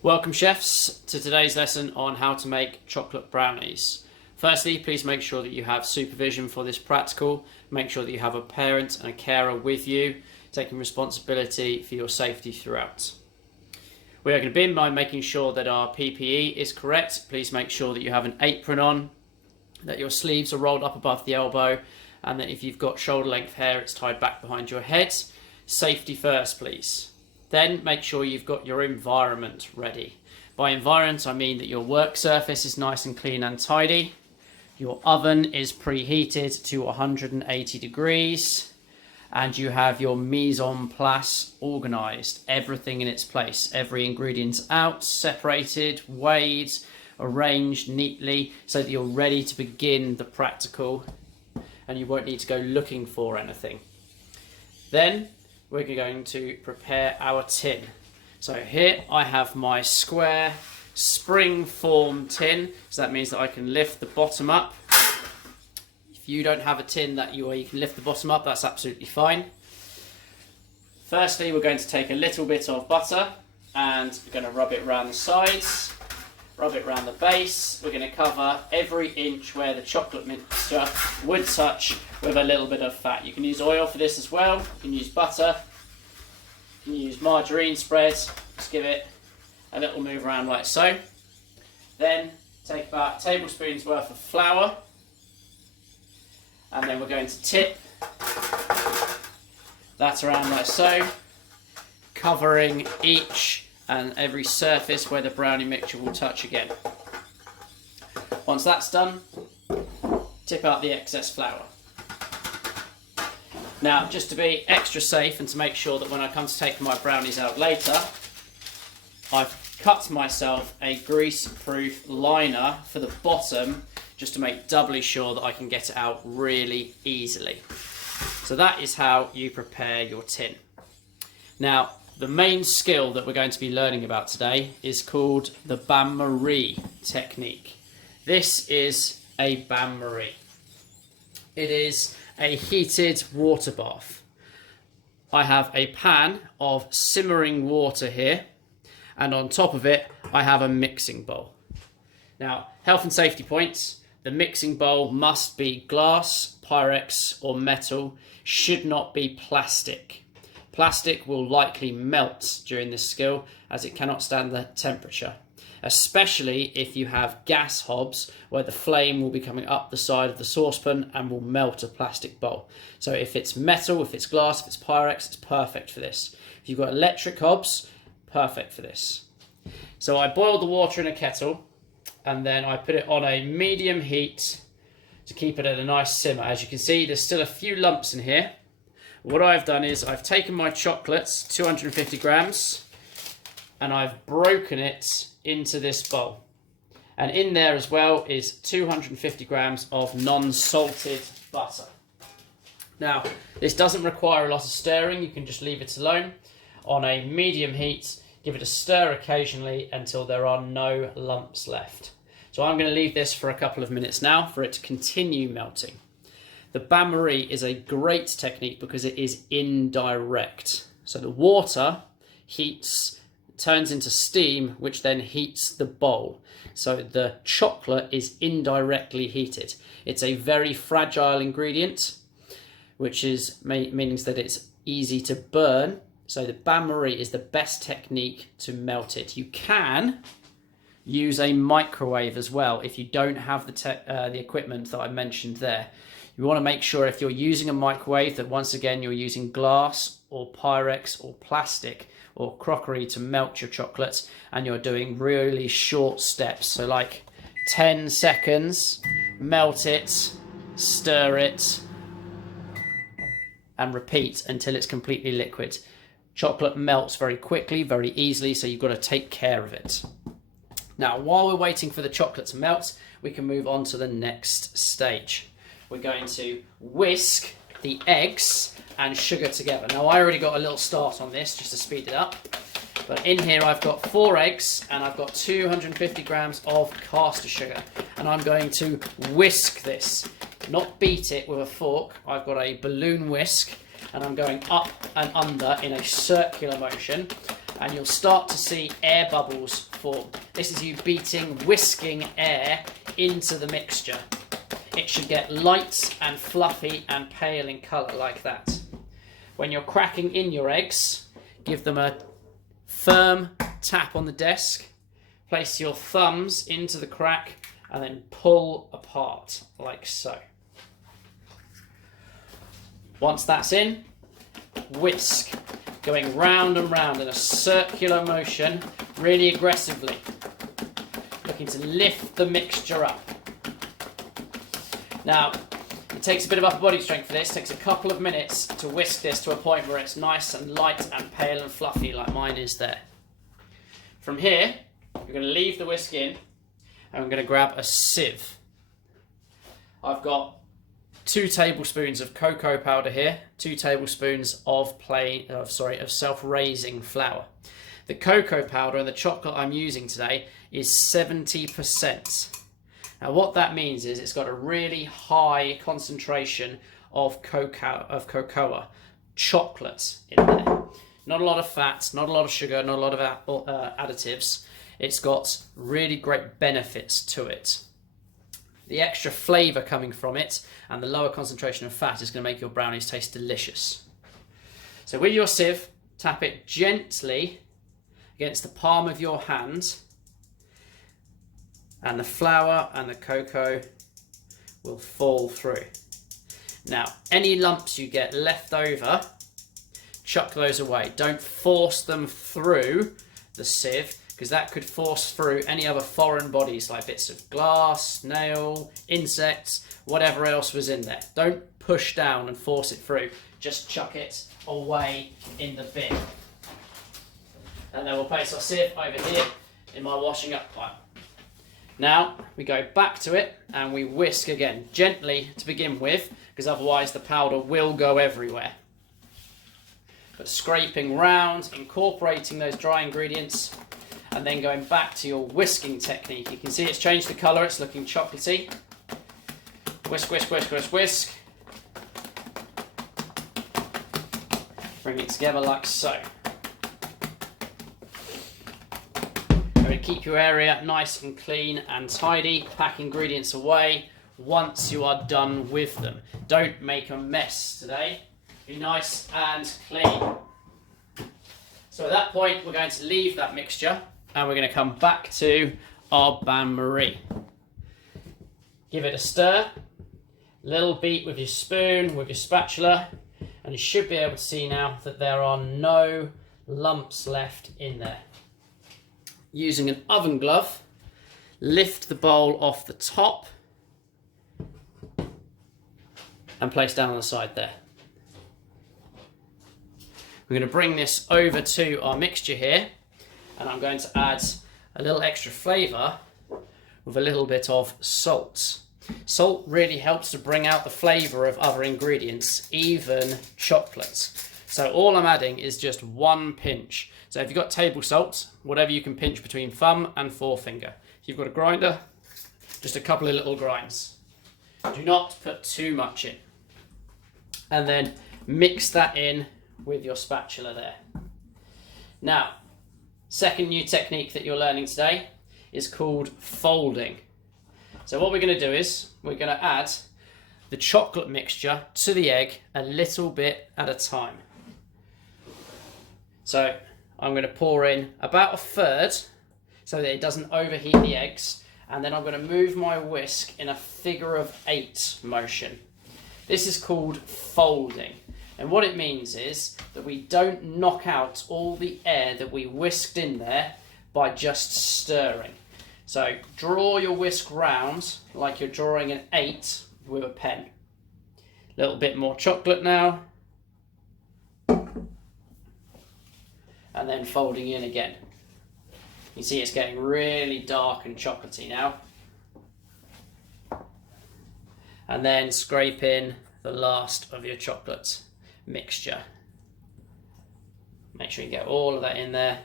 Welcome chefs to today's lesson on how to make chocolate brownies. Firstly, please make sure that you have supervision for this practical. Make sure that you have a parent and a carer with you, taking responsibility for your safety throughout. We are going to begin by making sure that our PPE is correct. Please make sure that you have an apron on, that your sleeves are rolled up above the elbow, and that if you've got shoulder length hair, it's tied back behind your head. Safety first, please. Then make sure you've got your environment ready. By environment, I mean that your work surface is nice and clean and tidy. Your oven is preheated to 180 degrees. And you have your mise en place organised. Everything in its place. Every ingredient's out, separated, weighed, arranged neatly so that you're ready to begin the practical and you won't need to go looking for anything. Then we're going to prepare our tin. So here I have my square spring form tin, so that means that I can lift the bottom up. If you don't have a tin that you can lift the bottom up, that's absolutely fine. Firstly, we're going to take a little bit of butter and we're going to rub it around the sides, rub it around the base. We're going to cover every inch where the chocolate mixture would touch with a little bit of fat. You can use oil for this as well. You can use butter. You can use margarine spreads. Just give it a little move around like so. Then take about tablespoons worth of flour. And then we're going to tip that around like so, covering each and every surface where the brownie mixture will touch again. Once that's done, tip out the excess flour. Now, just to be extra safe and to make sure that when I come to take my brownies out later, I've cut myself a grease-proof liner for the bottom just to make doubly sure that I can get it out really easily. So that is how you prepare your tin. Now, the main skill that we're going to be learning about today is called the bain-marie technique. This is a bain-marie. It is a heated water bath. I have a pan of simmering water here, and on top of it I have a mixing bowl. Now, health and safety points: the mixing bowl must be glass, Pyrex or metal, should not be plastic. Plastic will likely melt during this skill as it cannot stand the temperature, especially if you have gas hobs where the flame will be coming up the side of the saucepan and will melt a plastic bowl. So if it's metal, if it's glass, if it's Pyrex, it's perfect for this. If you've got electric hobs, perfect for this. So I boiled the water in a kettle and then I put it on a medium heat to keep it at a nice simmer. As you can see, there's still a few lumps in here. What I've done is I've taken my chocolates, 250 grams, and I've broken it into this bowl. And in there as well is 250 grams of non-salted butter. Now, this doesn't require a lot of stirring. You can just leave it alone on a medium heat. Give it a stir occasionally until there are no lumps left. So I'm going to leave this for a couple of minutes now for it to continue melting. The bain-marie is a great technique because it is indirect. So the water heats, turns into steam, which then heats the bowl. So the chocolate is indirectly heated. It's a very fragile ingredient, which means that it's easy to burn. So the bain-marie is the best technique to melt it. You can use a microwave as well if you don't have the equipment that I mentioned there. You want to make sure if you're using a microwave that once again you're using glass or Pyrex or plastic or crockery to melt your chocolates, and you're doing really short steps. So like 10 seconds, melt it, stir it, and repeat until it's completely liquid. Chocolate melts very quickly, very easily, so you've got to take care of it. Now, while we're waiting for the chocolate to melt, we can move on to the next stage. We're going to whisk the eggs and sugar together. Now, I already got a little start on this just to speed it up. But in here, I've got 4 eggs and I've got 250 grams of caster sugar. And I'm going to whisk this, not beat it with a fork. I've got a balloon whisk and I'm going up and under in a circular motion. and you'll start to see air bubbles form. This is you whisking air into the mixture. It should get light and fluffy and pale in colour like that. When you're cracking in your eggs, give them a firm tap on the desk, place your thumbs into the crack and then pull apart like so. Once that's in, whisk, going round and round in a circular motion, really aggressively, looking to lift the mixture up. Now, it takes a bit of upper body strength for this. It takes a couple of minutes to whisk this to a point where it's nice and light and pale and fluffy like mine is there. From here, we're going to leave the whisk in and I'm going to grab a sieve. I've got 2 tablespoons of cocoa powder here, 2 tablespoons of self-raising flour. The cocoa powder and the chocolate I'm using today is 70%. Now what that means is it's got a really high concentration of cocoa chocolate in there. Not a lot of fat, not a lot of sugar, not a lot of additives. It's got really great benefits to it. The extra flavour coming from it and the lower concentration of fat is going to make your brownies taste delicious. So with your sieve, tap it gently against the palm of your hand and the flour and the cocoa will fall through. Now, any lumps you get left over, chuck those away. Don't force them through the sieve because that could force through any other foreign bodies like bits of glass, nail, insects, whatever else was in there. Don't push down and force it through. Just chuck it away in the bin. And then we'll place our sieve over here in my washing up pile. Now we go back to it and we whisk again, gently to begin with, because otherwise the powder will go everywhere. But scraping round, incorporating those dry ingredients, and then going back to your whisking technique. You can see it's changed the colour, it's looking chocolatey. Whisk, whisk, whisk, whisk, whisk. Bring it together like so. Keep your area nice and clean and tidy. Pack ingredients away once you are done with them. Don't make a mess today. Be nice and clean. So at that point, we're going to leave that mixture and we're going to come back to our bain-marie. Give it a stir, little beat with your spoon, with your spatula, and you should be able to see now that there are no lumps left in there. Using an oven glove, lift the bowl off the top and place down on the side there. We're going to bring this over to our mixture here and I'm going to add a little extra flavour with a little bit of salt. Salt really helps to bring out the flavour of other ingredients, even chocolate. So all I'm adding is just 1 pinch. So if you've got table salt, whatever you can pinch between thumb and forefinger. If you've got a grinder, just a couple of little grinds. Do not put too much in. And then mix that in with your spatula there. Now, second new technique that you're learning today is called folding. So what we're going to do is we're going to add the chocolate mixture to the egg a little bit at a time. So I'm going to pour in about 1/3 so that it doesn't overheat the eggs, and then I'm going to move my whisk in a figure of 8 motion. This is called folding, and what it means is that we don't knock out all the air that we whisked in there by just stirring. So draw your whisk round like you're drawing an 8 with a pen. A little bit more chocolate now. And then folding in again. You see it's getting really dark and chocolatey now. And then scrape in the last of your chocolate mixture. Make sure you get all of that in there.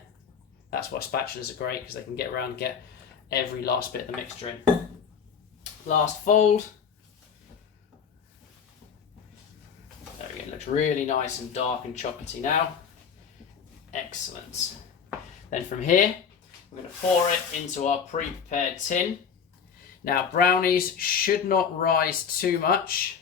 That's why spatulas are great, because they can get around and get every last bit of the mixture in. Last fold. There we go, it looks really nice and dark and chocolatey now. Excellent. Then from here, we're going to pour it into our pre-prepared tin. Now, brownies should not rise too much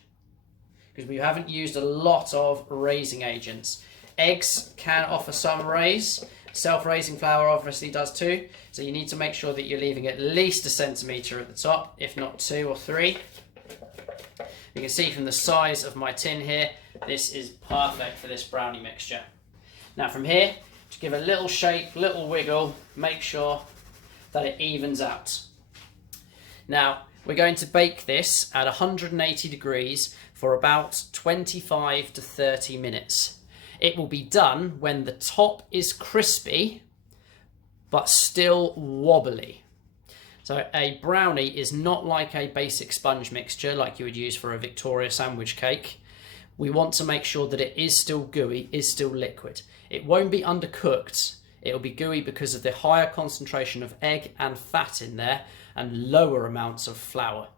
because we haven't used a lot of raising agents. Eggs can offer some raise. Self-raising flour obviously does too. So you need to make sure that you're leaving at least 1 centimetre at the top, if not 2 or 3. You can see from the size of my tin here, this is perfect for this brownie mixture. Now from here, to give a little shake, little wiggle, make sure that it evens out. Now, we're going to bake this at 180 degrees for about 25 to 30 minutes. It will be done when the top is crispy, but still wobbly. So a brownie is not like a basic sponge mixture like you would use for a Victoria sandwich cake. We want to make sure that it is still gooey, is still liquid. It won't be undercooked. It'll be gooey because of the higher concentration of egg and fat in there and lower amounts of flour.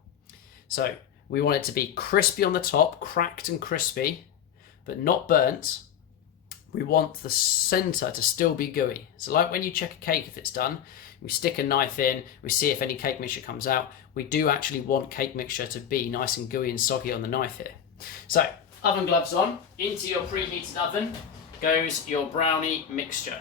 So we want it to be crispy on the top, cracked and crispy, but not burnt. We want the center to still be gooey. So like when you check a cake, if it's done, we stick a knife in, we see if any cake mixture comes out. We do actually want cake mixture to be nice and gooey and soggy on the knife here. So oven gloves on, into your preheated oven goes your brownie mixture.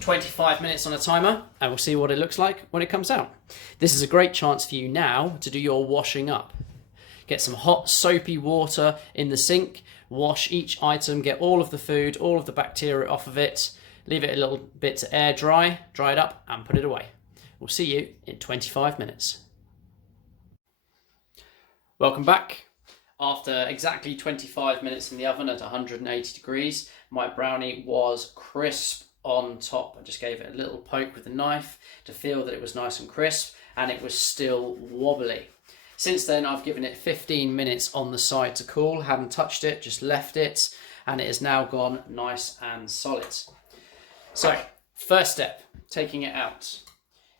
"25 minutes on a timer, and we'll see what it looks like when it comes out. This is a great chance for you now to do your washing up. Get some hot soapy water in the sink, wash each item, get all of the food, all of the bacteria off of it, leave it a little bit to air dry, dry it up and put it away. We'll see you in 25 minutes. Welcome back. After exactly 25 minutes in the oven at 180 degrees, my brownie was crisp on top. I just gave it a little poke with the knife to feel that it was nice and crisp, and it was still wobbly. Since then, I've given it 15 minutes on the side to cool, haven't touched it, just left it, and it has now gone nice and solid. So, first step, taking it out.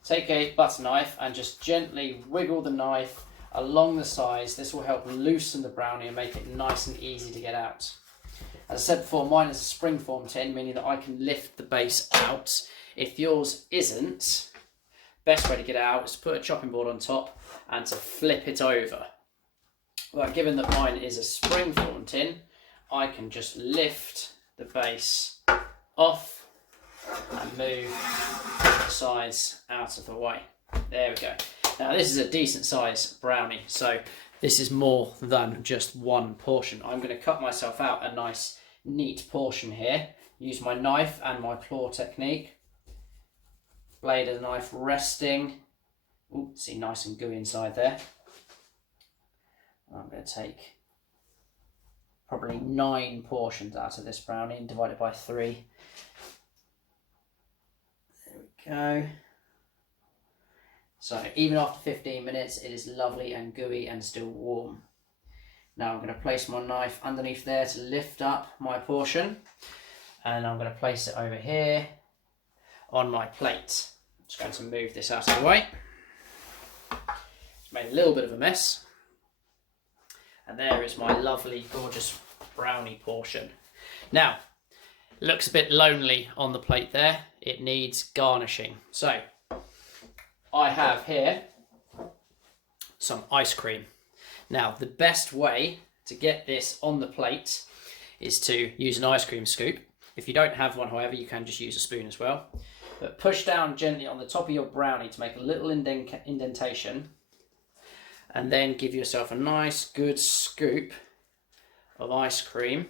Take a butter knife and just gently wiggle the knife along the sides. This will help loosen the brownie and make it nice and easy to get out. As I said before, mine is a springform tin, meaning that I can lift the base out. If yours isn't, best way to get it out is to put a chopping board on top and to flip it over. Well, given that mine is a springform tin, I can just lift the base off and move the sides out of the way. There we go. Now this is a decent size brownie, so this is more than just one portion. I'm going to cut myself out a nice neat portion here. Use my knife and my claw technique. Blade of the knife resting. Ooh, see, nice and gooey inside there. I'm going to take probably 9 portions out of this brownie and divide it by 3. There we go. So even after 15 minutes, it is lovely and gooey and still warm. Now I'm going to place my knife underneath there to lift up my portion, and I'm going to place it over here on my plate. I'm just going to move this out of the way. It's made a little bit of a mess. And there is my lovely, gorgeous brownie portion. Now, it looks a bit lonely on the plate there. It needs garnishing. So, I have here some ice cream. Now, the best way to get this on the plate is to use an ice cream scoop. If you don't have one, however, you can just use a spoon as well. But push down gently on the top of your brownie to make a little indentation, and then give yourself a nice, good scoop of ice cream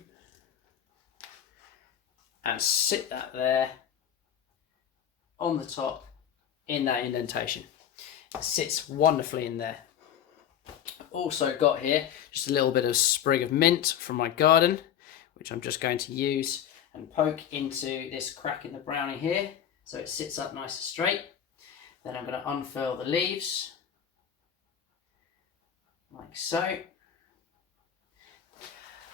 and sit that there on the top in that indentation. It sits wonderfully in there. I've also got here just a little bit of sprig of mint from my garden, which I'm just going to use and poke into this crack in the brownie here so it sits up nice and straight. Then I'm going to unfurl the leaves like so.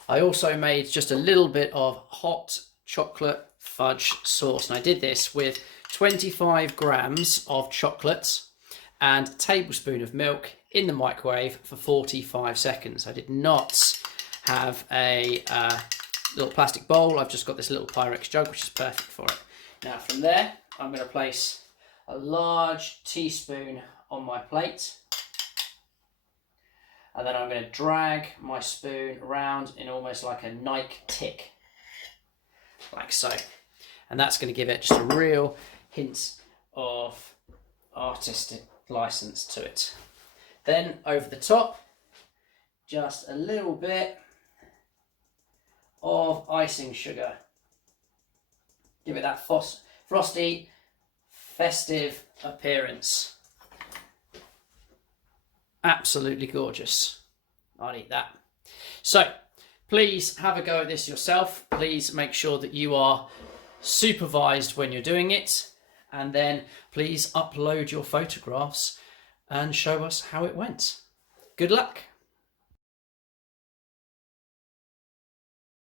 I also made just a little bit of hot chocolate fudge sauce, and I did this with 25 grams of chocolate and a tablespoon of milk in the microwave for 45 seconds. I did not have a little plastic bowl, I've just got this little Pyrex jug, which is perfect for it. Now from there, I'm going to place a large teaspoon on my plate. And then I'm going to drag my spoon around in almost like a Nike tick, like so. And that's going to give it just a real hint of artistic license to it. Then over the top, just a little bit of icing sugar. Give it that frosty, festive appearance. Absolutely gorgeous. I'd eat that. So please have a go at this yourself. Please make sure that you are supervised when you're doing it, and then please upload your photographs and show us how it went. Good luck.